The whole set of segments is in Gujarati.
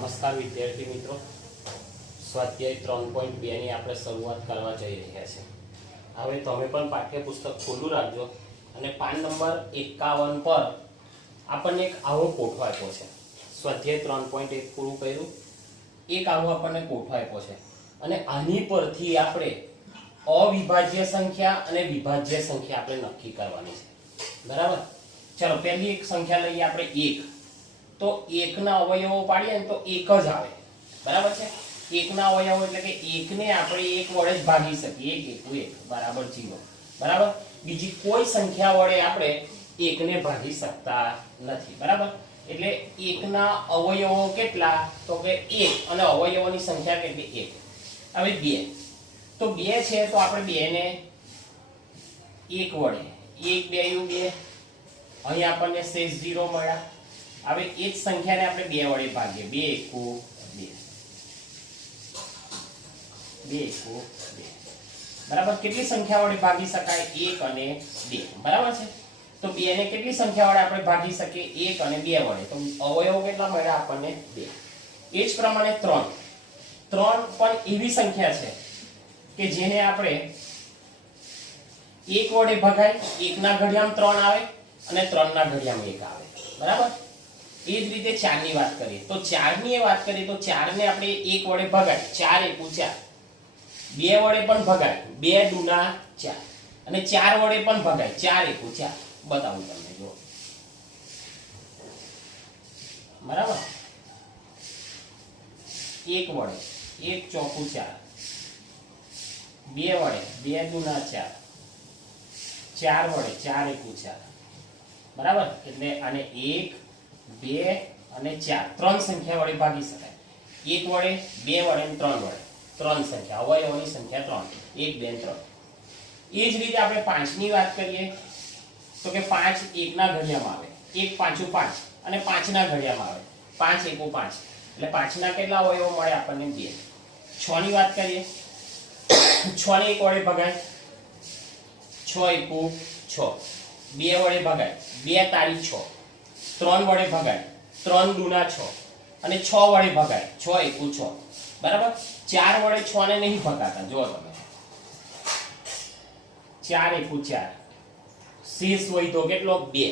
નમસ્કાર વિદ્યાર્થી મિત્રો, સ્વાધ્યાય 3.2 ની આપણે શરૂઆત કરવા જઈ રહ્યા છીએ। હવે તમે પણ પાઠ્યપુસ્તક ખોલું રાખજો અને પાન નંબર 51 પર આપણને એક આવો કોઠો આપ્યો છે। સ્વાધ્યાય 3.1 પૂરું કર્યું, એક આવો આપણને કોઠો આપ્યો છે અને આની પરથી આપણે અવિભાજ્ય સંખ્યા અને વિભાજ્ય સંખ્યા આપણે નક્કી કરવાની છે, બરાબર। ચલો પહેલી એક સંખ્યા લઈએ આપણે 1, तो 1 ના અવયવો પાડીએ ને તો 1 જ આવે, બરાબર છે। 1 ના અવયવો એટલે કે 1 ને આપણે 1 વડે જ ભાગી શકીએ, 1 1 બરાબર 0, બરાબર। બીજી કોઈ સંખ્યા વડે આપણે 1 ને ભાગી શકતા નથી, બરાબર। એટલે 1 ના અવયવો કેટલા, તો કે 1 અને અવયવોની સંખ્યા કેટલી 1। હવે 2, તો 2 છે તો આપણે 2 ને 1 વડે 1 2 2 અહીં આપણને શેષ 0 મળ્યા। હવે એ જ સંખ્યાને આપણે 2 વડે ભાગીએ, 2 1 2 બરાબર। કેટલી સંખ્યા વડે ભાગી શકાય, 1 અને 2, બરાબર છે। તો 2 ને કેટલી સંખ્યા વડે આપણે ભાગી શકીએ, 1 અને 2 વડે, તો અવયવો કેટલા મળ્યા આપણને 2। એ જ પ્રમાણે 3 પણ એવી સંખ્યા છે કે જેને આપણે 1 વડે ભગાય, 1 ના ઘડિયામાં 3 આવે અને 3 ના ઘડિયામાં 1 આવે, બરાબર। એ જ રીતે 4 ની વાત કરીએ તો 4 ની વાત કરીએ તો 4 ને આપણે 1 વડે ભગાય, 4 1 4, 2 વડે પણ ભગાય, 2 દૂના 4, અને 4 વડે પણ ભગાય, 4 1 4, બતાવું તમને જો, બરાબર। 1 વડે 1 ચોકું 4, 2 વડે 2 દૂના 4, 4 વડે 4 1 4, બરાબર। એટલે આને 1 2 અને 4 ત્રણ સંખ્યા વડે ભાગી શકાય, 1 વડે 2 વડે અને 3 વડે, ત્રણ સંખ્યા અવયવોની સંખ્યા 3, 1 2 3। એ જ રીતે આપણે 5 ની વાત કરીએ તો કે 5 1 ના ઘડિયામાં આવે, 1 5 5 અને 5 ના ઘડિયામાં આવે, 5 1 5, એટલે 5 ના કેટલા અવયવો મળે આપણને 2। 6 ની વાત કરીએ 6 ને 1 વડે ભગાય, 6 1 6, 2 વડે ભગાય, 2 તારી 6, 3 વડે ભગાય, 3 દૂના 6, અને 6 વડે ભગાય, 6 1 6, બરાબર। 4 વડે 6 ને નહીં ભગાતા, જો તમે 4 1 4, શેષ વધ્યો કેટલો 2,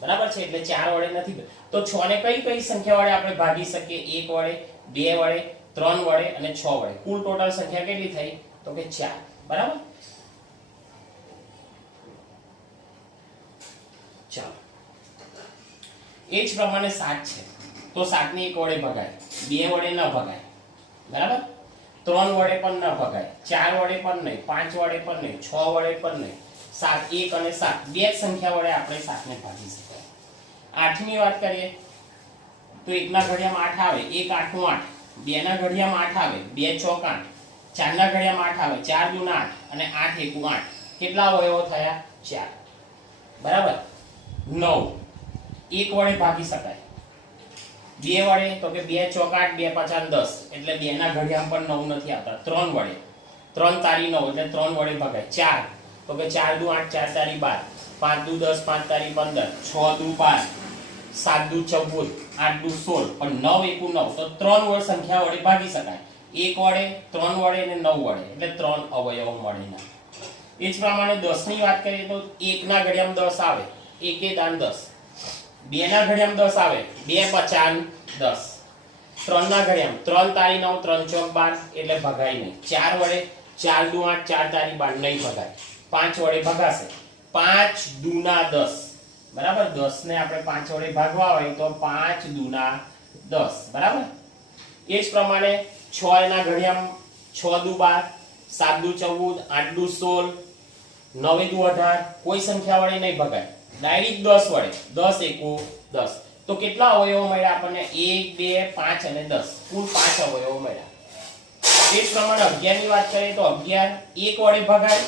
બરાબર છે। એટલે 4 વડે નથી, તો 6 ને કઈ કઈ સંખ્યા વડે આપણે ભાગી શકીએ, 1 વડે 2 વડે 3 વડે અને 6 વડે, કુલ ટોટલ સંખ્યા કેટલી થઈ, તો કે 4, બરાબર। ચાલો એ જ પ્રમાણે 7 છે તો 7 ને 1 વડે ભગાય, 2 વડે ન ભગાય, બરાબર। 3 વડે પણ ન ભગાય, 4 વડે પણ નહીં, 5 વડે પણ નહીં, 6 વડે પણ નહીં, 7 1 અને 7 બે સંખ્યા વડે આપણે 7 ને ભાગી શકાય। 8 ની વાત કરીએ તો 1 ના ઘડિયામાં 8 આવે, 1 8 નું 8, 2 ના ઘડિયામાં 8 આવે, 2 ચોક 8, 4 ના ઘડિયામાં 8 આવે, 4 દૂના 8 અને 8 1 8, કેટલા અવયવો થયા 4, બરાબર। 9 1 વડે ભાગી શકાય, 2 વડે તો કે 2 ચોક 8, 2 5 10, એટલે 2 ના ઘડિયામાં પણ 9 નથી આવતા, 3 વડે 3 તારી 9 એટલે 3 વડે ભગાય, 4 તો કે 4 દુ 8, 4 તારી 12, 5 દુ 10, 5 તારી 15, 6 દુ 12, 7 દુ 14, 8 દુ 16, પણ 9 1 9, તો 3 વડે સંખ્યા વડે ભાગી શકાય, 1 વડે 3 વડે અને 9 વડે, એટલે 3 અવયવો મળે ના। એ જ પ્રમાણે 10 ની વાત કરીએ તો 1 ના ઘડિયામાં 10 આવે, 1 દાન 10, 2 ના ઘડિયામાં 10 આવે, 2 50 10, 3 ના ઘડિયામાં 3 તારી 9, 3 ચોક 12, એટલે ભગાય નહીં, 4 વડે 4 દુ 8, 4 તારી 12 નહીં ભગાય, 5 વડે ભગાશે, 5 દૂના 10, બરાબર। 10 ને આપણે 5 વડે ભાગવા હોય તો 5 દૂના 10, બરાબર। એ જ પ્રમાણે 6 ના ઘડિયામાં 6 દુ 12, 7 દુ 14, 8 દુ 16, 9 દુ 18, કોઈ સંખ્યા વડે નહીં ભગાય, ડાયરેક્ટ 10 વડે, 10 1 10, તો કેટલા અવયવો મળ્યા આપણને 1 2 5 અને 10, કુલ 5 અવયવો મળ્યા। એ જ પ્રમાણે 11 ની વાત કરીએ તો 11 1 વડે ભગાય,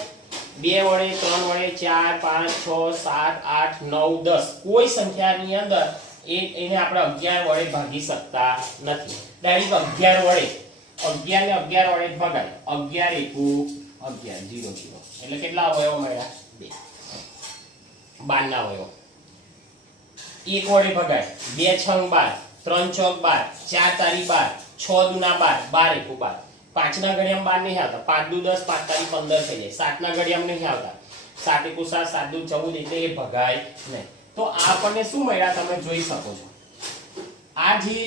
2 વડે 3 વડે 4 5 6 7 8 9 10, કોઈ સંખ્યાની અંદર એને આપણે 11 વડે ભાગી શકતા નથી, ડાયરેક્ટ 11 વડે 11 ને 11 વડે ભગાય, 11 1 11 0 0, એટલે કેટલા અવયવો મળ્યા 2, 12 ના અવયવો। 1 વડે ભગાય, 2 6 12, 3 ચોક 12, 4 તારી 12, 6 દુના 12, 12 એકુ 12, 5 ના ઘડિયામાં 12 નહીં આવતા, 5 દુ 10, 5 તારી 15 થઈ જાય, 7 ના ઘડિયામાં નહીં આવતા, 7 એકુ 7, 7 દુ 14, એટલે એ ભગાય નહીં. તો આ આપણને શું મળ્યા તમે જોઈ શકો છો. આ જે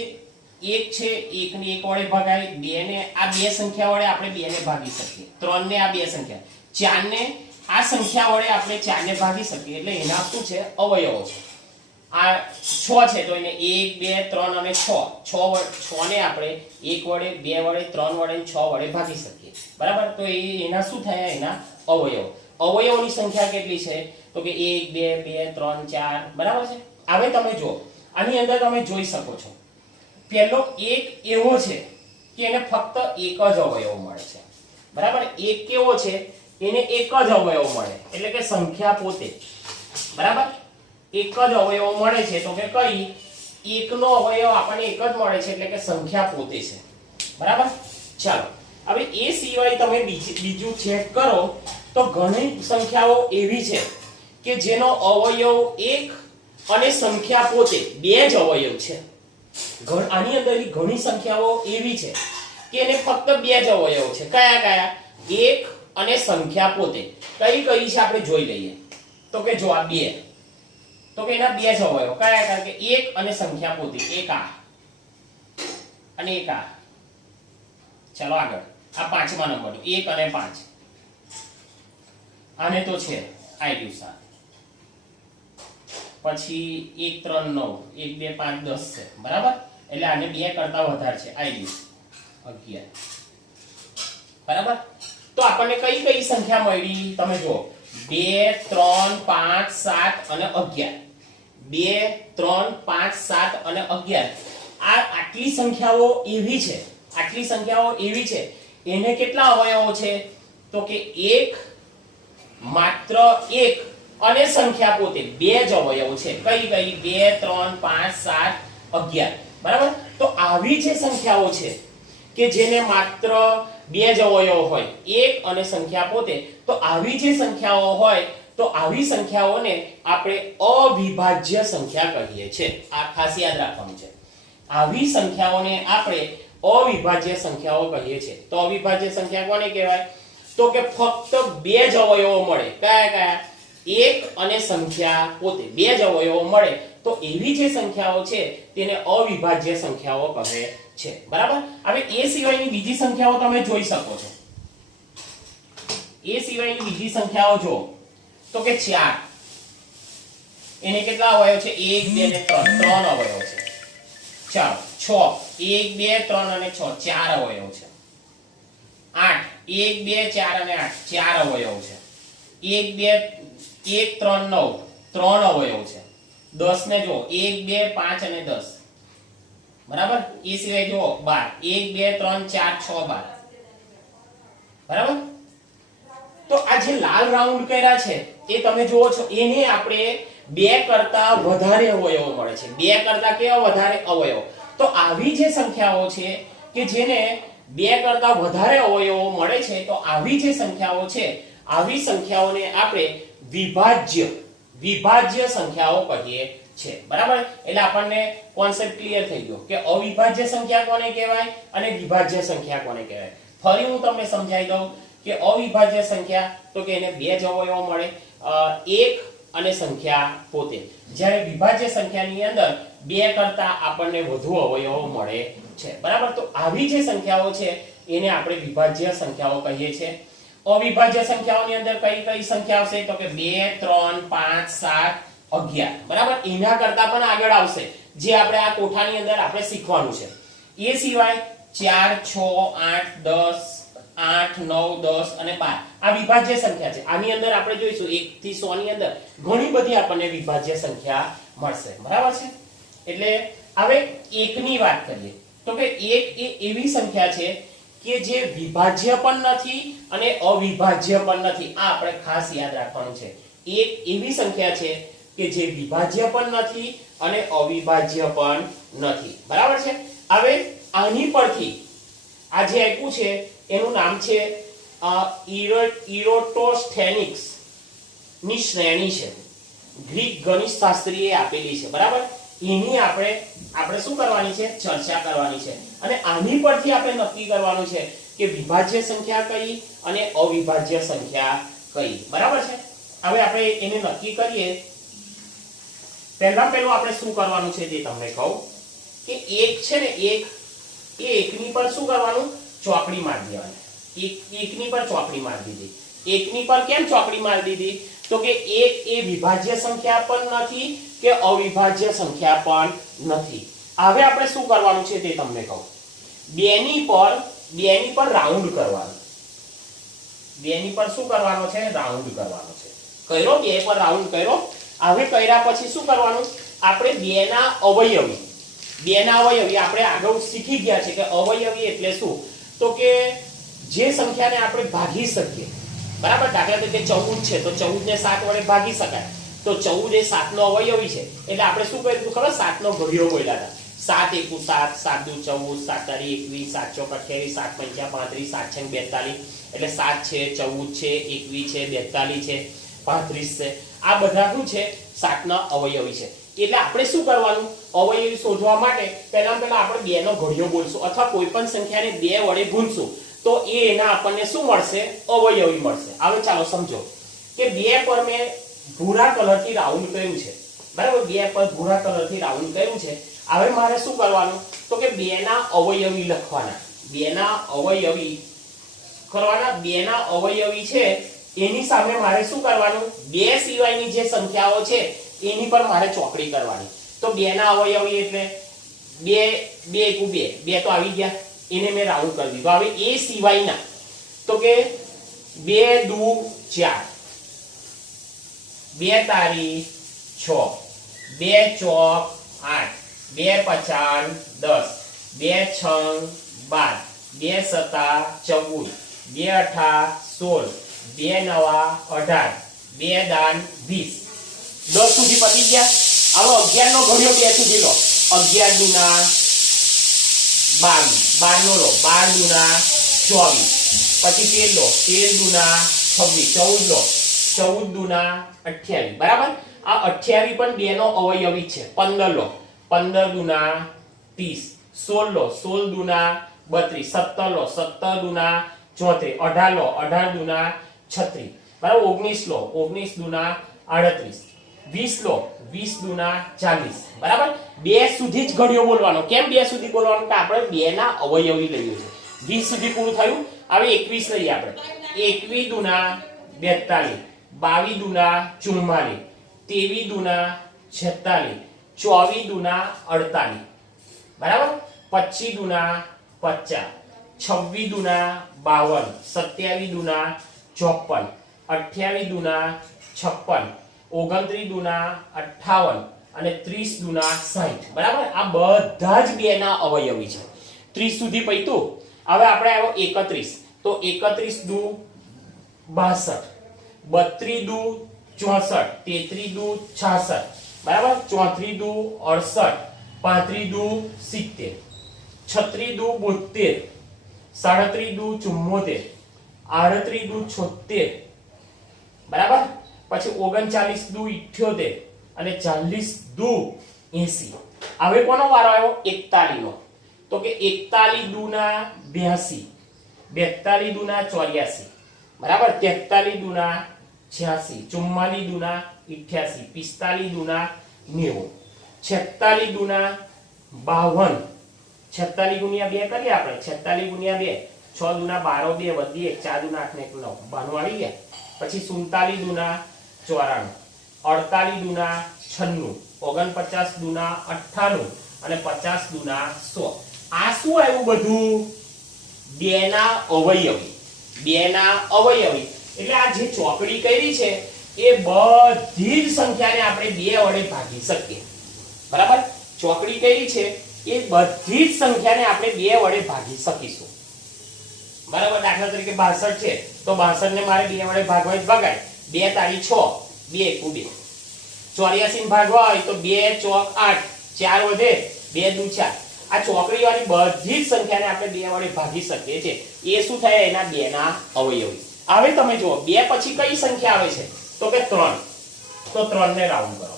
એક છે એકને એક વડે ભગાય, બે ને આ બે સંખ્યા વડે આપણે બે ને ભાગી શકીએ, 3 ને આ બે સંખ્યા, 4 ને આ સંખ્યા વડે આપણે 4 ને ભાગી શકીએ, એટલે એના શું છે અવયવો છે. આ 6 છે તો એને 1 2 3 અને 6 ને આપણે 1 વડે 2 વડે 3 વડે 6 વડે ભાગી શકીએ, બરાબર. તો એના શું થયા એના અવયવો. અવયવોની સંખ્યા કેટલી છે તો કે 1 2 2 3 4, બરાબર છે. હવે તમે જો આની અંદર તમે જોઈ શકો છો પહેલો એક એવો છે કે એને ફક્ત એક જ અવયવ મળે છે, બરાબર. એક કેવો છે એને એક જ અવયવ મળે એટલે કે સંખ્યા પોતે, બરાબર. એક જ અવયવ મળે છે તો કે કઈ એકનો અવયવ આપણને એક જ મળે છે એટલે કે સંખ્યા પોતે છે, બરાબર. ચાલો હવે એ સિવાય તમે બીજું ચેક કરો તો ઘણી સંખ્યાઓ એવી છે કે જેનો અવયવ એક અને સંખ્યા પોતે બે જ અવયવ છે. આની અંદર ઘણી સંખ્યાઓ એવી છે કે એને ફક્ત બે જ અવયવ છે. કયા કયા? એક અને સંખ્યા પોતે. કઈ કઈ છે આપણે જોઈ લઈએ. તો કે જો આ બે, તો કે એના બે જ અવયવ કયા કયા? કે એક અને સંખ્યા પોતે, એક આ અને એક આ. ચાલો આગળ આ પાંચમા નંબરનું 1 અને 5. આને તો છે આઈ 7, પછી 1 3 9, 1 2 5 10 છે, બરાબર. એટલે આને બે કરતા વધારે છે, આઈ 11, બરાબર. તો આપણને કઈ કઈ સંખ્યા મળી તમે જુઓ 2 3 5 7 અને 11. 2 3 5 7 અને 11 આટલી સંખ્યાઓ એવી છે, આટલી સંખ્યાઓ એવી છે એને કેટલા અવયવો છે તો કે એક, માત્ર એક અને સંખ્યા પોતે બે જ અવયવો છે. કઈ કઈ? 2 3 5 7 11, બરાબર. તો આવી જે સંખ્યાઓ છે કે જેને માત્ર બે જ અવયવો હોય, એક અને સંખ્યા પોતે, તો આવી જે સંખ્યાઓ હોય તો આવી સંખ્યાઓને આપણે અવિભાજ્ય સંખ્યા કહીએ છીએ. આ ખાસ યાદ રાખવાનું છે. આવી સંખ્યાઓને આપણે અવિભાજ્ય સંખ્યાઓ કહીએ છીએ. તો અવિભાજ્ય સંખ્યા કોને કહેવાય? તો કે ફક્ત બે જ અવયવો મળે. કયા કયા? એક અને સંખ્યા પોતે બે જ અવયવો મળે તો એવી જે સંખ્યાઓ છે તેને અવિભાજ્ય સંખ્યાઓ કહે છે, બરાબર. હવે એ સિવાયની બીજી સંખ્યાઓ તમે જોઈ શકો છો. એ સિવાયની બીજી સંખ્યાઓ જો તો કે 4, એને કેટલા અવયવ છે? 1 2 અને 3, ત્રણ અવયવ છે. ચાલો 6, 1 2 3 અને 6, ચાર અવયવ છે. 8, 1 2 4 અને 8, ચાર અવયવ છે. 1 2 1 3 9, ત્રણ અવયવ છે. 10 ને જો 1 2 5 અને 10, બરાબર. એ સિવાય જો 12, 1 2 3 4 6 12, બરાબર. તો આ જે લાલ રાઉન્ડ કર્યા છે એ તમે જુઓ છો, એને આપણે બે કરતા વધારે અવયવો મળે છે. બે કરતા કેવા વધારે અવયવો? તો આવી જે સંખ્યાઓ છે કે જેને બે કરતા વધારે અવયવો મળે છે તો આવી જે સંખ્યાઓ છે આવી સંખ્યાઓને આપણે વિભાજ્ય સંખ્યાઓ કહીએ છે, બરાબર. એટલે આપણને કોન્સેપ્ટ ક્લિયર થઈ ગયો કે અવિભાજ્ય સંખ્યા કોને કહેવાય અને વિભાજ્ય સંખ્યા કોને કહેવાય. ફરી હું તમને સમજાવી દઉં કે અવિભાજ્ય સંખ્યા તો કે એને બે જ અવયવો મળે, એક અને સંખ્યા પોતે. જ્યારે વિભાજ્ય સંખ્યાની અંદર બે કરતા આપણને વધુ અવયવો મળે છે, બરાબર. તો આવી જે સંખ્યાઓ છે એને આપણે વિભાજ્ય સંખ્યાઓ કહીએ છીએ. અવિભાજ્ય સંખ્યાઓની અંદર કઈ કઈ સંખ્યા આવશે તો કે 2 3 5 7 11, બરાબર. એના કરતા પણ આગળ આવશે જે આપણે આ કોઠાની અંદર આપણે શીખવાનું છે. એ સિવાય 4 6 8 10 8 9 10 અને 12 આ વિભાજ્ય સંખ્યા છે. આની અંદર આપણે જોઈશું 1 થી 100 ની અંદર ઘણી બધી આપણને વિભાજ્ય સંખ્યા મળશે, બરાબર છે. એટલે હવે એકની વાત કરીએ તો કે એક એ એવી સંખ્યા છે કે જે વિભાજ્ય પણ નથી અને અવિભાજ્ય પણ નથી. આ આપણે ખાસ યાદ રાખવાનું છે. એક એવી સંખ્યા છે કે જે વિભાજ્ય પણ નથી અને અવિભાજ્ય પણ નથી, બરાબર છે. હવે આની પરથી આ જે આપ્યું છે એનું નામ છે ઇરોટોસ્થેનિક્સ ની શ્રેણી છે. ગ્રીક ગણિત શાસ્ત્રીએ આપેલી છે, બરાબર. એની આપણે શું કરવાની છે? ચર્ચા કરવાની છે. અને આની પરથી આપણે નક્કી કરવાનું છે કે વિભાજ્ય સંખ્યા કઈ અને અવિભાજ્ય સંખ્યા કઈ. બરાબર છે? હવે આપણે એને નક્કી કરીએ. પહેલું આપણે શું કરવાનું છે તે તમને કહું કે એક છે ને એક એકની પર શું કરવાનું? ચોકડી મારી દેવાની. એકની પર ચોકડી મારી દીધી. એકની પર કેમ ચોકડી મારી દીધી? તો કે એક એ વિભાજ્ય સંખ્યા પણ નથી કે અવિભાજ્ય સંખ્યા પણ નથી. હવે આપણે શું કરવાનું છે તે તમને કહું. બેની પર રાઉન્ડ કરવાનું. બેની પર શું કરવાનો છે? રાઉન્ડ કરવાનો છે. કર્યો? બે પર રાઉન્ડ કર્યો. હવે કર્યા પછી શું કરવાનું? આપણે બેના અવયવી આપણે આગળ શીખી ગયા છે કે અવયવી એટલે શું? તો કે જે સંખ્યાને આપણે ભાગી શકીએ. બરાબર? દાખલા તરીકે 14 છે તો 14 ને 7 વડે ભાગી શકાય. તો 14 એ 7 નો અવયવી છે. એટલે આપણે શું કર્યું ખબર? 7 નો ઘડિયો બોલ્યા હતા. 7 એકુ 7, 7 દુ 14, 7 તારી 21, 7 ચોક 28, 7 પંચા 35, 7 છંગ 42. એટલે 7 છે, 14 છે, 21 છે, 42 છે, 35 છે. આ બધા શું છે? 7 ના અવયવી છે. એટલે આપણે શું કરવાનું? અવયવી શોધવા માટે પહેલા આપણે 2 નો ઘડિયો બોલશું અથવા કોઈ પણ સંખ્યાને 2 વડે ગુણશું તો એના આપણને શું મળશે? અવયવી મળશે. હવે ચાલો સમજો કે 2 પર મેં ભૂરા કલરથી રાઉન્ડ કર્યું છે. બરાબર? 2 પર ભૂરા કલરથી રાઉન્ડ કર્યું છે. હવે મારે શું કરવાનું? તો કે 2 ના અવયવી લખવાના. 2 ના અવયવી કરવાના. 2 ના અવયવી છે એની સામે મારે શું કરવાનું? 2 સિવાયની જે સંખ્યાઓ છે એની પર મારે ચોકડી કરવાની. તો 2 ના અવયવી એટલે 2 એકુ 2 તો આવી ગયા. એને મેં રાઉન્ડ કરી દીધો. હવે એ સિવાયના તો કે 2 દુ 4, 2 તારી 6, 2 ચોક 8, 2 પચાસ 10, 2 છંગ 12, 2 સતા 14, 2 અઠા 16, 2 નવા 18, 2 દાન 20. 10 સુધી પતી ગયા. હવે 11 નો ઘડિયો 2 સુધી લો. 11 દુના 22, 12 નો લો. 12 દુના 24, પછી 13 લો. 13 દુના 26, 14 લો. 14 દુના 28. બરાબર? આ 28 પણ 2 નો અવયવી છે. 15 લો. 15 દુના 30, 16 લો. 16 દુના 32, 17 લો. 17 દુના 34, 18 લો. 18 દુના 36. બરાબર? 19 લો. 19 દુના 38, 20 લો. 20 દુના 40. બરાબર? 2 સુધી જ ઘડિયો બોલવાનો. કેમ 2 સુધી બોલવાનું? કે આપણે 2 ના અવયવી લઈએ છે. 20 સુધી પૂરું થયું. હવે 21 લઈએ આપણે. 21 દુના 42, 22 દુના 44, 23 દુના 46, 24 દુના 48. બરાબર? 25 દુના 50, 26 દુના 52, 27 દુના 54, 28 દુના 56, 29 દુના 58 અને 30 દુના 60. બરાબર? આ બધા જ 2 ના અવયવી છે. 30 સુધી પૈતું. હવે આપણે આવ્યો 31. તો 31 દુ 62, 32 દુ 64, 33 દુ 66. બરાબર? 34 દુ 68, 35 દુ 70, 36 દુ 72, 37 દુ 74, 38 દુ 76. બરાબર? પછી 39 દુ 78 અને 40 દુ 80. હવે કોનો વારો આવ્યો? 41 નો. તો કે 41 દુના 82, 42 દુના 84. બરાબર? 43 દુના 86, 44 દુના 88, 45 દુના 90, 46 દુના 52. 46 ગુણ્યા 2 કરીએ આપણે. 46 ગુણ્યા 2, 6 દુના 12, 2 વધી 1, 4 દુના 8 ને 1 9. 92 આવી ગયા. પછી 47 દુના 94, 48 દુના 96, 49 દુના 98 અને 50 દુના 100. આ શું આવ્યું બધું? 2 ના અવયવી. 2 ના અવયવી એટલે આ જે ચોકડી કરી છે એ બધી જ સંખ્યાને આપણે 2 વડે ભાગી શકીએ. બરાબર? ચોકડી કરી છે એ બધી જ સંખ્યાને આપણે 2 વડે ભાગી શકીશું. બરાબર? દાખલા તરીકે 62 છે તો 62 ને મારે 2 વડે ભાગવા જ ભગાય. 2 તારી 6, 2 એકુ 2. 84 ને ભાગવા હોય તો 2 ચોક 8, 4 વધે, 2 દુ 4. આ ચોકડી વાળી બધી જ સંખ્યાને આપણે 2 વડે ભાગી શકીએ છીએ. એ શું થાય? એના 2 ના અવયવી. હવે તમે જુઓ 2 પછી કઈ સંખ્યા આવે છે? તો કે 3. તો 3 ને રાઉન્ડ કરો.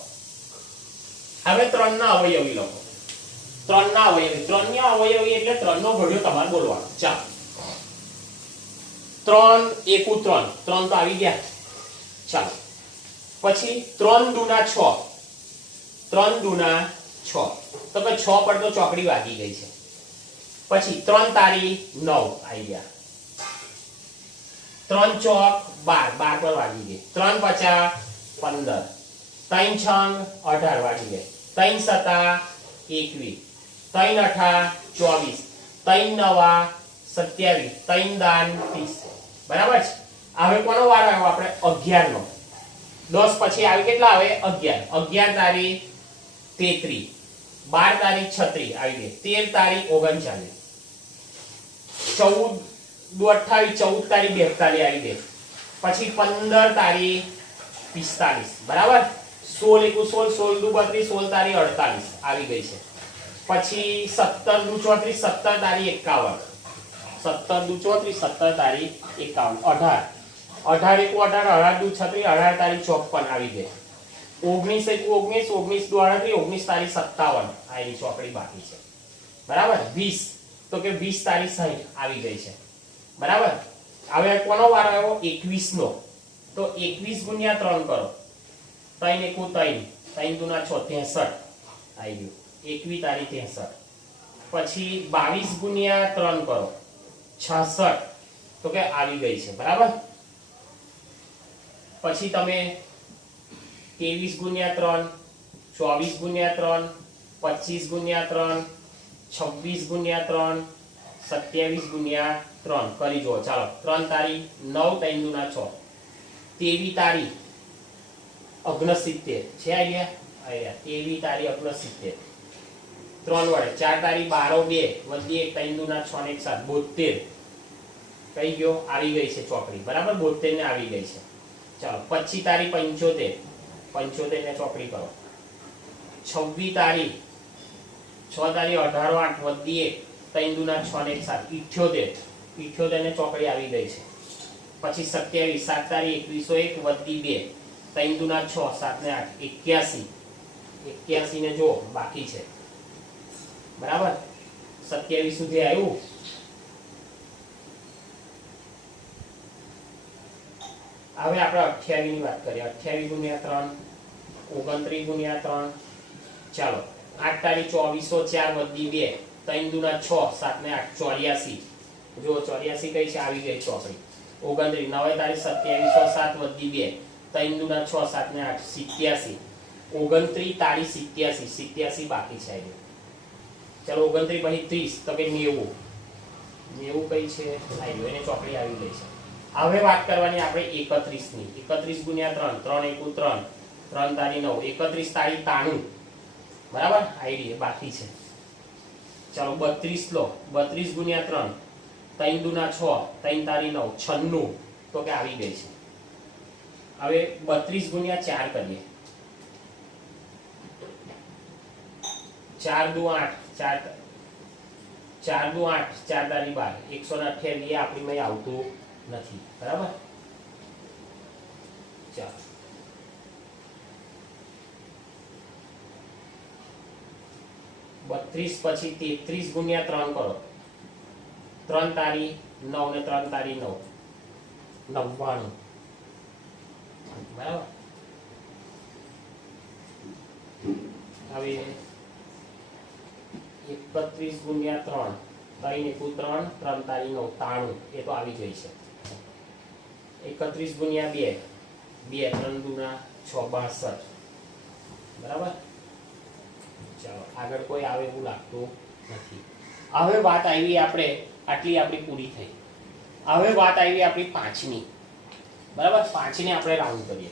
હવે 3 ના અવયવી લખો. 3 ના અવયવી, 3 ના અવયવી એટલે 3 નો ઘડિયો તમારે બોલવાનો. ચાલો 3 એકુ 3, 3 તો આવી ગયા. ચાલો પછી 3 દુના 6, 3 દુના 6, તો કે 6 પર તો ચોકડી વાગી ગઈ છે. પછી 3 તારી 9 આવી ગયા. 3 ચોક 12, 12 પર વાગી ગઈ. 3 પચા 15, 3 છંગ 18 વાગી ગઈ. 3 સતા 21, 3 અઠા 24, 3 નવા 27, 3 દાન 30. બરાબર છે. હવે કોનો વાર આવ્યો? આપણે 11 નો. 10 પછી આવી કેટલા આવે? 11. 11 તારી 33, 12 તારી 36 આવી ગઈ. 13 તારી 39, 14 દુ 28, 14 તારી 42 આવી ગઈ. પછી 15 તારી 45. બરાબર. 16 એકુ 16, 16 દુ 32, 16 તારી 48 આવી ગઈ છે. પછી 17 દુ 34, 17 તારી 51, 17 દુ 34, 17 તારી 51, 18, 18 એકુ 18, 18 દુ 36, 18 તારી 54 આવી ગઈ. 19 એકુ 19, 19 દુ 38, 19 તારી 57 આવી ચોકડી બાકી છે. બરાબર. 20 તો કે 20 તારી 60 આવી ગઈ છે. બરાબર. હવે કોનો વાર આવ્યો? 21 નો. તો 21 ગુણ્યા 3 કરો. 3 એકુ 3, 3 દુના 6, 63 આવી ગયું. 21 તારી 63. પછી 22 ગુણ્યા 3 કરો. 66 તો કે આવી ગઈ છે. બરાબર. પછી તમે 23 ગુણ્યા 3, 24 ગુણ્યા 3, 25 ગુણ્યા 3, 26 ગુણ્યા 3, 27 ગુણ્યા 3 કરી જુઓ. ચાલો 3 તારી 9, 3 દુના 6, 23 તારી 69 છે. આયા 23 તારી 69, 3 વડે 4 તારી 12, 2 વધી 1, 3 દુના 6 ને 1 7, 72 કઈ ગયો? આવી ગઈ છે ચોકડી. બરાબર. 72 ને આવી ગઈ છે. ચાલો 25 તારી 75, 75 ને ચોકડી કરો. 26 તારી 6 તારી 18, 8 વધી 1, 3 દુના 6 ને 1 7, 78, 78 ને ચોકડી આવી ગઈ છે. પછી 27, 7 તારી 2101 વધી 2, 3 દુના 6, 7 ને 8, 81, 81 ને જો બાકી છે. બરાબર. 27 સુધી આવ્યું. હવે આપણે 28 ની વાત કરીએ. 28 ગુણ્યા 3, 29 ગુણ્યા 3. ચાલો 8 તારી 2404 વધી 2, 3 દુના 6, 7 ને 8, 84. જો 84 કઈ છે? આવી ગઈ ચોકડી. 29 9 તારી 2707 વધી 2, 3 દુના 6, 7 ને 8, 87. 29 તારી 87, 87 બાકી છે. ચાલો 29 પછી 30 તો કે 90, 90 કઈ છે? આવી ગયો. એને ચોકડી આવી ગઈ છે. હવે વાત કરવાની આપણે 31 ની. 31 ગુણ્યા 3, 3 એકુ 3, 3 તારી 9, 31 તારી 93. બરાબર. આઈડી બાકી છે. ચાલો 32 લો. 32 ગુણ્યા 3, 3 દુના 6, 3 તારી 9, 96 તો કે આવી ગઈ છે. હવે 32 ગુણ્યા 4 કરીએ. 4 દુ 8, 4 દુ 8, 4 તારી 12, 128 આપણી માં આવતું નથી. બરાબર. ચાલો 32 પછી 33 ગુણ્યા 3 કરો. 3 તારી 9 ને 3 તારી 9, 99. બરાબર. હવે 31 ગુણ્યા 3, 3 એકુ 3, 3 તારી 9, 93 એ તો આવી ગઈ છે. 31 ગુણ્યા 2, 2 3 દુના 6, 62. બરાબર. ચાલો આગળ કોઈ આવે એવું લાગતું નથી. હવે વાત આવી આપણે આટલી આપણી પૂરી થઈ. હવે વાત આવી આપણી 5ની. બરાબર. 5ને આપણે રાઉન્ડ કરીએ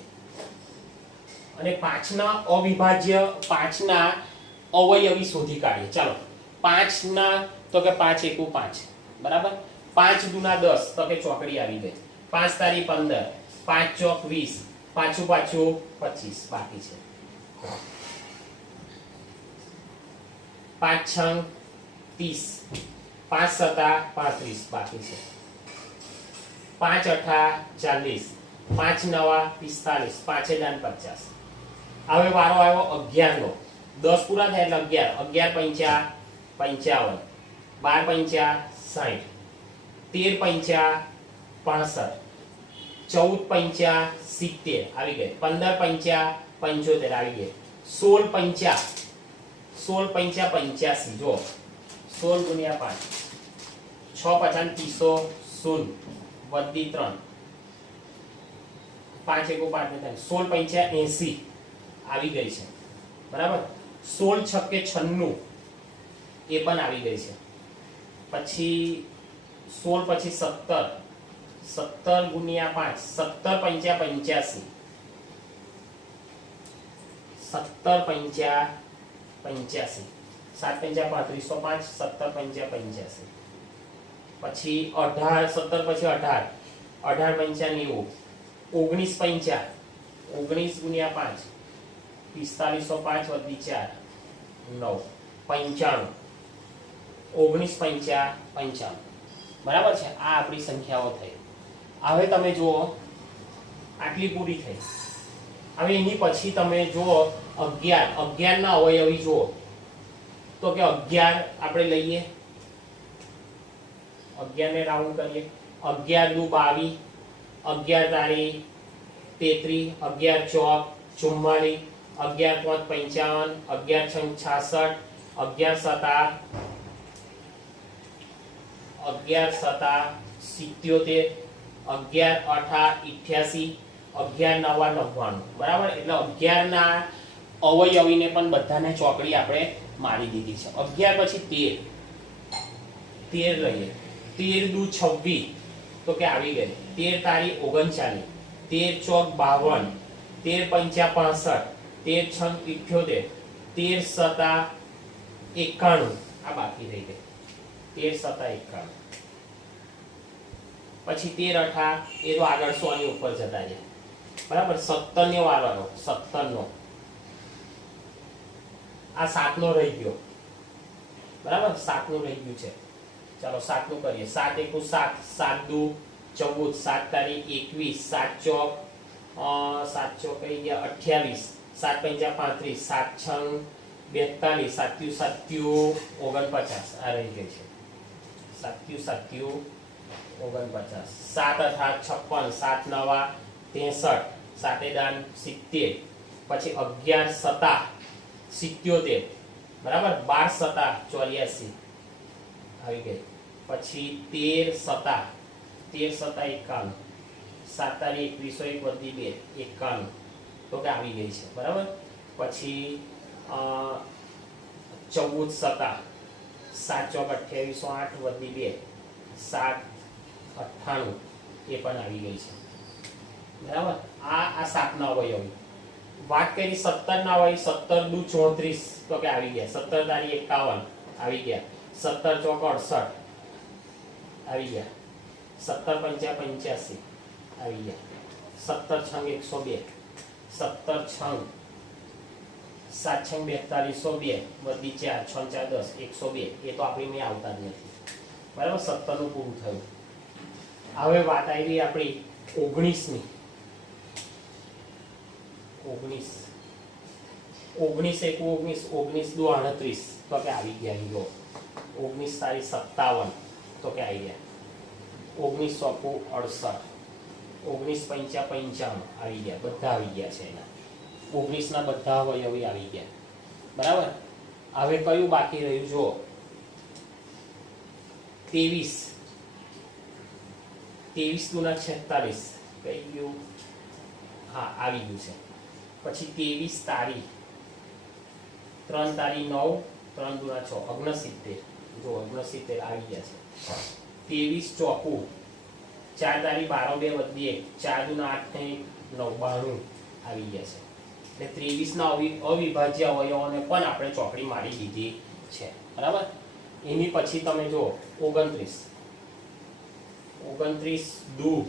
અને 5ના અવિભાજ્ય 5ના અવયવી શોધી કાઢીએ. ચાલો 5 ના તો કે 5 એકુ 5. બરાબર. 5 દુના 10 તો કે ચોકડી આવી ગઈ. 5 તારી 15, 5 ચોક 20, પાછું 25 બાકી છે. 5 છંગ 30, 5 સતા 35 બાકી છે. 5 અઠા 40, 5 નવા 45, 5 દાન 50. હવે વારો આવ્યો 11 નો. 10 પૂરા થાય એટલે 11 પંચા 55, 12 પંચા 60, 13 પંચા 65, 14 પંચા 70 આવી ગઈ, 15 પંચા 75 આવી ગઈ, 16 પંચા 85 જો 16 ગુણ્યા 5 6 50 વધી 3 5 1 5 ને 16 પંચા 80 આવી ગઈ છે બરાબર. 16 છક્કે 96 એ પણ આવી ગઈ છે. પછી 16 પછી 17 17 ગુણ્યા 5 17 પંચા 85 17 પંચા 85 7 પંચા 3505 17 પંચા 85 પછી 18 17 પછી 18 18 પંચા 90 19 પંચા 19 ગુણ્યા 5 4505 વધી 4 9 95 19 પંચા 55 બરાબર છે. આ આપણી સંખ્યાઓ થઈ. હવે તમે જુઓ આટલી પૂરી થઈ. હવે એની પછી તમે જુઓ 11 ના અવયવી જુઓ તો કે 11 આપણે લઈએ 11 ને રાઉન્ડ કરીએ 11 દુ 22 11 તારી 33 11 ચોક 44 11 પાંચ 55 11 છંગ 66 11 સતા 77 11 અઠા 88 11 નવા 99 બરાબર. એટલે 11 ના અવયવીને પણ બધાને ચોકડી આપણે મારી દીધી છે. 11 પછી 13 લઈએ 13 દુ 26 તો કે આવી ગઈ 13 તારી 39 13 ચોક 52 13 પંચા 65 13 છંગ 78 13 સતા 91 આ બાકી રહી ગઈ 13 સતા 91 પછી 13 અઠા એ તો આગળ 100 ની ઉપર જતા જાય બરાબર. 17 ને વાળો 17 નો આ 7 નો રહી ગયો બરાબર. 7 નું રહી ગયું છે. ચાલો 7 નું કરીએ 7 એકુ 7 7 દુ 14 7 તારી 21 7 ચોક 7 ચોક કઈ ગયા 28 7 પંચા 35 7 છંગ 42 7 7 49 આ રહી ગઈ છે 7 7 49 7 અઠા 56 7 નવા 63 7 દાન 70 પછી 11 સતા 77 બરાબર. 12 સતા 84 આવી ગઈ. પછી 13 સતા 51 7 તારી 21 વધી 2 51 તો કે આવી ગઈ છે બરાબર. પછી 14 સતા 7 ચોક 2808 વધી 2 7 98 એ પણ આવી ગઈ છે બરાબર. આ 7 ના અવયવી. વાત કરી 17 ના અવયવી 17 દુ 34 તો કે આવી ગયા 17 તારી 51 આવી ગયા 17 ચોક 68 આવી ગયા 17 પંચા 85 આવી ગયા 17 છંગ 102 17 છંગ 7 છંગ 4202 વધી 4 6 4 10 102 એ તો આપણી મેં આવતા જ નથી બરાબર. 17 નું પૂરું થયું. હવે વાત આવી આપણી 19 ની 19 એકુ 19 19 દુ 38 તો કે આવી ગયા હીરો 19 તારી 57 તો કે આવી ગયા 19 ચોકુ 68 19 પંચા 55 આવી ગયા બધા આવી ગયા છે એના 19 ના બધા અવયવી આવી ગયા બરાબર. હવે કયું બાકી રહ્યું જો 23 23 દુના 46 કઈ ગયું હા આવી ગયું છે. પછી 23 તારી 3 તારી 9 3 દુના 6 69 જો 69 આવી ગયા છે. 23 ચોકુ 4 તારી 12 2 વધી 4 દુના 8 ને 9 92 આવી ગયા છે. એટલે 23 ના અવિભાજ્ય અવયવોને પણ આપણે ચોકડી મારી દીધી છે બરાબર. એની પછી તમે જો 29 દુ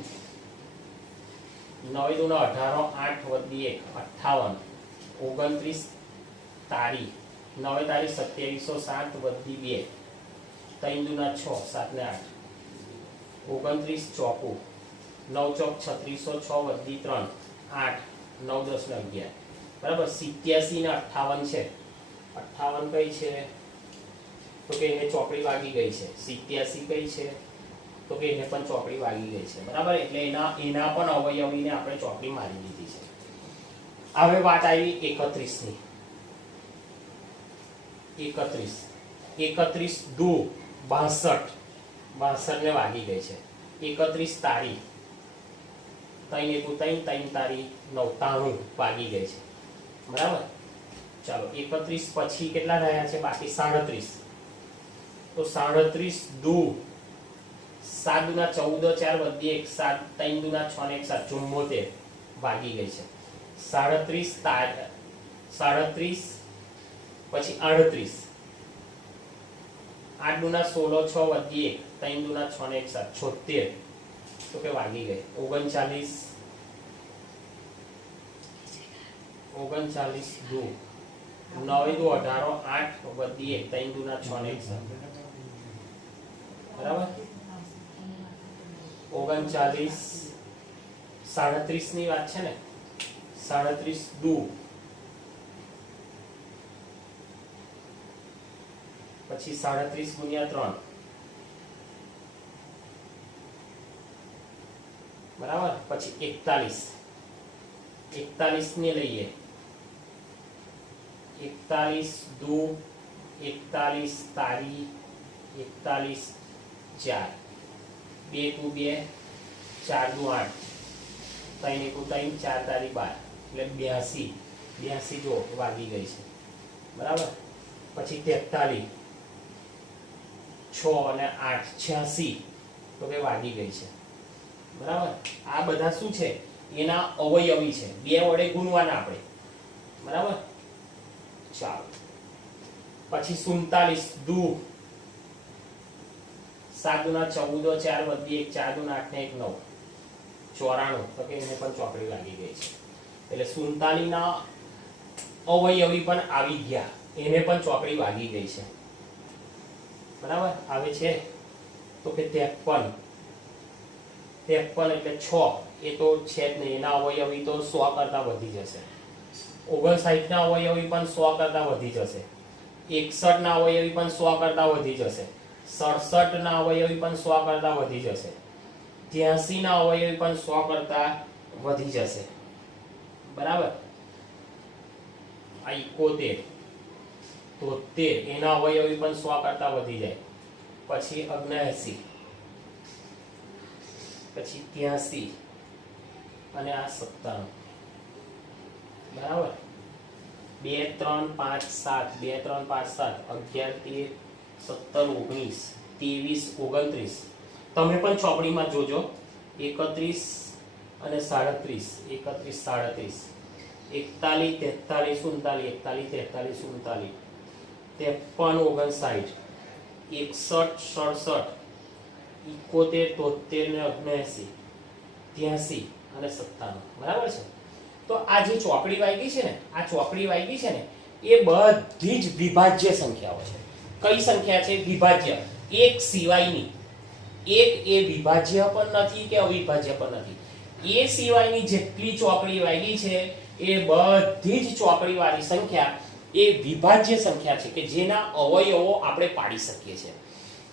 9 દુના 18 8 વધી 1 58 29 તારી 9 તારી 2707 વધી 2 3 દુના 6 7 ને 8 29 ચોકુ 9 ચોક 3606 વધી 3 8 9 10 ને 11 બરાબર. 87 ને 58 છે 58 કઈ છે તો કે એને ચોકડી વાગી ગઈ છે. 87 કઈ છે તો કે એને પણ ચોકડી વાગી ગઈ છે. બરાબર, એટલે એના પણ અવયવીને આપણે ચોકડી મારી દીધી છે. હવે વાત આવી 31 ની. 31 દુ 62 ને વાગી ગઈ છે. 31 તારી 3 એકુ 3 3 તારી 99 વાગી ગઈ છે. બરાબર, ચાલો 31 પછી કેટલા રહ્યા છે બાકી? 37. તો 37 દુ 7 દુના 14 4 વધી 1 7 3 દુના 6 ને 1 7 74 વાગી ગઈ છે. 37 પછી 38 8 દુના 16 6 વધી 1 3 દુના 6 ને 1 7 76 તો કે વાગી ગઈ. 39 દુ 9 દુ 18 8 વધી 1 3 દુના 6 ને 1 7 બરાબર. 39 37 ની વાત છે ને. 37 દુ પછી 37 ગુણ્યા 3 બરાબર. પછી 41 ને લઈએ. 41 દુ 41 તારી 41 4 2 2 2 4 દુ 8 3 એકુ 3 4 તારી 12 એટલે 82 જો વાગી ગઈ છે. બરાબર. પછી 43 6 અને 8 86 તો કે વાગી ગઈ છે. બરાબર. આ બધા શું છે? એના અવયવી છે. 2 વડે ગુણવાના આપણે. બરાબર. ચાલો પછી 47 દુ 7 દુના 14 4 વધી 1 4 દુના 8 ને 1 9 94 તો કે એને પણ ચોકડી લાગી ગઈ છે. એટલે 47 ના અવયવી પણ આવી ગયા, એને પણ ચોકડી વાગી ગઈ છે. બરાબર. આવે છે તો કે 53 એટલે 6 એ તો છે જ નહીં, એના અવયવી તો 100 કરતા વધી જશે. 59 ના અવયવી પણ 100 કરતા વધી જશે. 61 ના અવયવી પણ 100 કરતા વધી જશે. 67 ના અવયવી પણ 100 કરતા વધી જશે. 83 ના અવયવી પણ 100 કરતા વધી જશે. બરાબર. 71 73 એના અવયવી પણ 100 કરતા વધી જાય. પછી 79 પછી 83 અને આ 97. બરાબર. 2 3 5 7 2 3 5 7 11 13 17 19 23 29 તમે પણ ચોપડીમાં જોજો. 31 અને 37 31 37 41 43 39 41 43 39 53 59 60 71 73 71 અને 97. બરાબર છે. તો આ જે ચોકડી વાગી છે ને, આ ચોકડી વાગી છે ને, એ બધી જ વિભાજ્ય સંખ્યાઓ છે. કઈ સંખ્યા છે? વિભાજ્ય. એક સિવાયની. એક એ વિભાજ્ય પણ નથી કે અવિભાજ્ય પણ નથી. એ સિવાયની જેટલી ચોકડી વાગી છે એ બધી જ ચોકડી વાળી સંખ્યા એ વિભાજ્ય સંખ્યા છે કે જેના અવયવો આપણે પાડી શકીએ છીએ.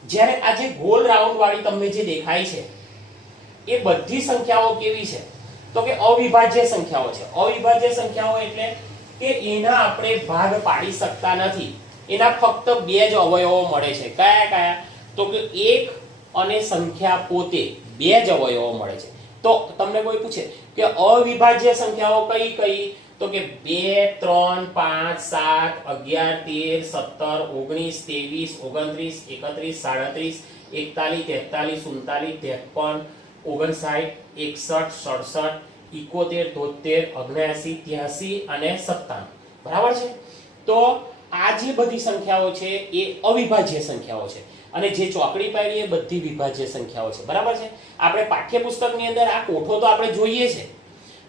જ્યારે આ જે ગોલ રાઉન્ડ વાળી તમને જે દેખાય છે એ બધી સંખ્યાઓ કેવી છે? તો કે અવિભાજ્ય સંખ્યાઓ છે. અવિભાજ્ય સંખ્યાઓ એટલે કે એના આપણે ભાગ પાડી શકતા નથી. એના ફક્ત 2 જ અવયવો મળે છે. કયા કયા? તો કે 1 અને સંખ્યા પોતે 2 જ અવયવો મળે છે. તો તમને કોઈ પૂછે કે અવિભાજ્ય સંખ્યાઓ કઈ કઈ? તો કે 2 3 5 7 11 13 17 19 23 29 31 37 41 43 59 59 61 67 71 73 73 અને 97. બરાબર છે. તો આ જે બધી સંખ્યાઓ છે એ અવિભાજ્ય સંખ્યાઓ છે અને જે ચોકડી પાડી એ બધી વિભાજ્ય સંખ્યાઓ છે. બરાબર છે. આપણે પાઠ્યપુસ્તકની અંદર આ કોઠો તો આપણે જોઈએ છે,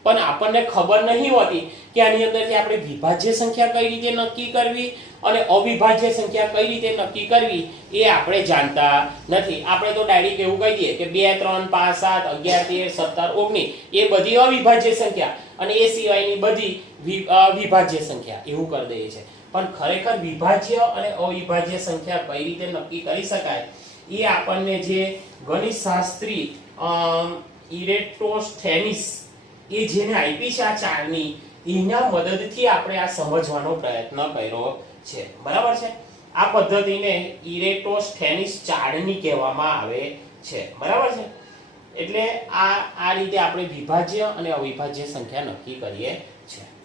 પણ આપણને ખબર નહીં હોતી કે આની અંદરથી આપણે વિભાજ્ય સંખ્યા કઈ રીતે નક્કી કરવી અને અવિભાજ્ય સંખ્યા કઈ રીતે નક્કી કરવી એ આપણે જાણતા નથી. આપણે તો ડાયરેક્ટ એવું કહી દઈએ કે 2 3 5 7 11 13 17 19 એ બધી અવિભાજ્ય સંખ્યા અને એ સિવાયની બધી વિભાજ્ય સંખ્યા એવું કરી દઈએ છે. પણ ખરેખર વિભાજ્ય અને અવિભાજ્ય સંખ્યા કઈ રીતે નક્કી કરી શકાય એ આપણને જે ગણિતશાસ્ત્રી ઇરેટોસ્થેનિસ એ જેને આપી છે આ ચાળની એના મદદથી આપણે આ સમજવાનો પ્રયત્ન કર્યો છે બરાબર છે આ પદ્ધતિને ઇરેટોસ્થેનિસ ચાળની કહેવામાં આવે છે બરાબર છે એટલે આ રીતે આપણે વિભાજ્ય અને અવિભાજ્ય સંખ્યા નક્કી કરીએ છીએ